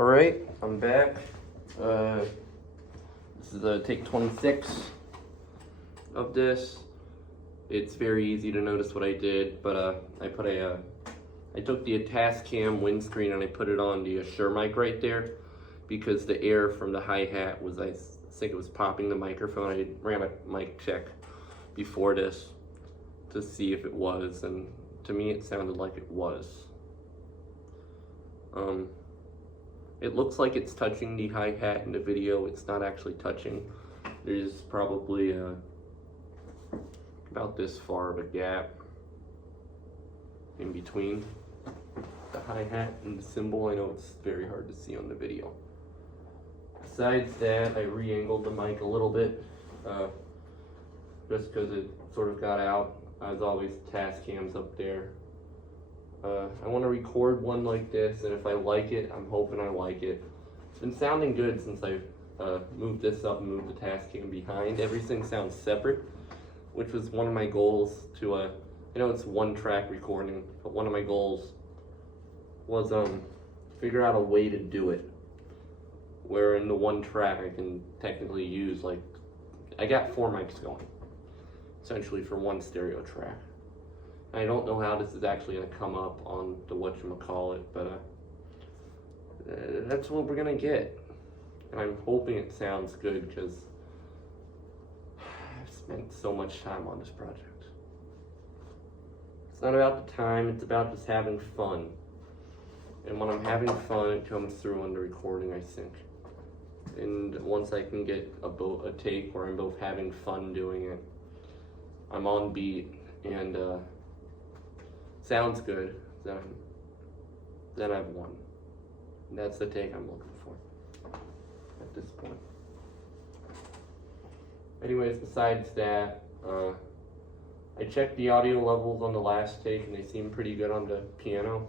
Alright, I'm back. This is take 26 of this. It's very easy to notice what I did, but I took the Tascam windscreen and I put it on the Shure mic right there because the air from the hi-hat was, I think it was popping the microphone. I ran a mic check before this to see if it was, and to me it sounded like it was. It looks like it's touching the hi-hat in the video. It's not actually touching. There's probably about this far of a gap in between the hi-hat and the cymbal. I know it's very hard to see on the video. Besides that, I re-angled the mic a little bit just because it sort of got out. As always, Tascam's up there. I want to record one like this, and if I like it, I'm hoping I like it. It's been sounding good since I've moved this up and moved the Tascam behind. Everything sounds separate, which was one of my goals to, I know it's one track recording, but one of my goals was figure out a way to do it, where in the one track I can technically use, like, I got 4 mics going, essentially for one stereo track. I don't know how this is actually going to come up on the whatchamacallit, but that's what we're going to get. And I'm hoping it sounds good because I've spent so much time on this project. It's not about the time, it's about just having fun. And when I'm having fun, it comes through on the recording, I think. And once I can get a take where I'm both having fun doing it, I'm on beat, and sounds good, then I've won. And that's the take I'm looking for at this point. Anyways, besides that, I checked the audio levels on the last take and they seem pretty good on the piano.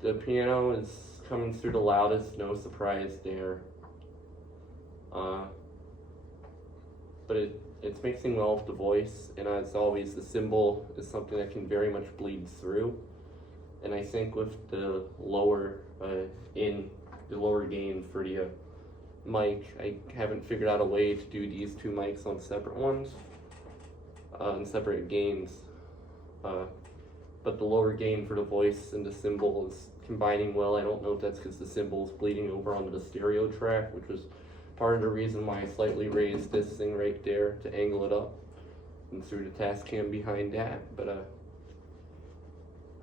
The piano is coming through the loudest, no surprise there. But it's mixing well with the voice, and as always, the cymbal is something that can very much bleed through. And I think with the lower gain for the mic, I haven't figured out a way to do these 2 mics on separate ones, and separate gains. But the lower gain for the voice and the cymbal is combining well. I don't know if that's because the cymbal is bleeding over onto the stereo track, which was part of the reason why I slightly raised this thing right there to angle it up and threw the Tascam behind that. But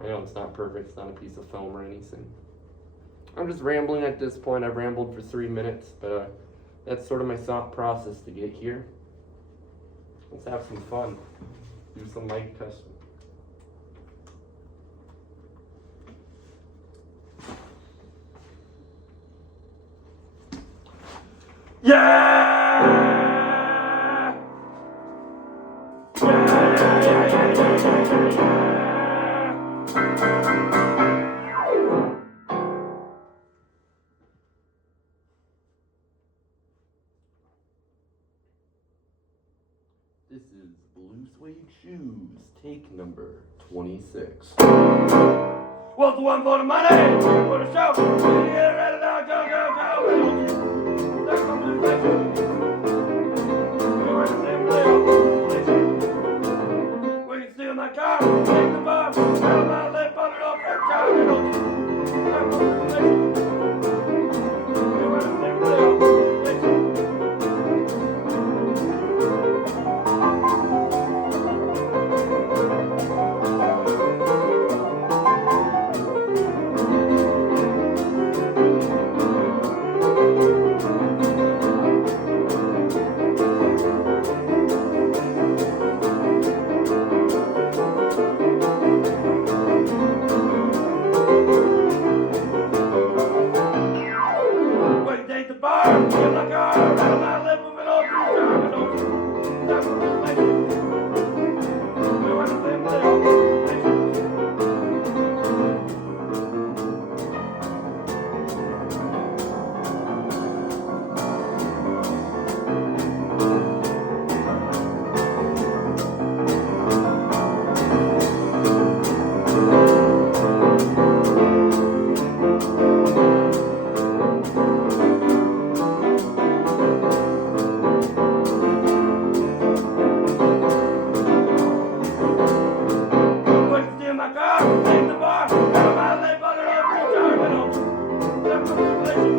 I know it's not perfect, it's not a piece of film or anything. I'm just rambling at this point. I've rambled for 3 minutes, but that's sort of my thought process to get here. Let's have some fun, do some mic testing. Yeah! This is Blue Suede Shoes, take number 26. What's the one for the money? For the show? Get ready now, go, go, go! We can steal my car, take the bar, tell my lip, put it up her car. Thank you.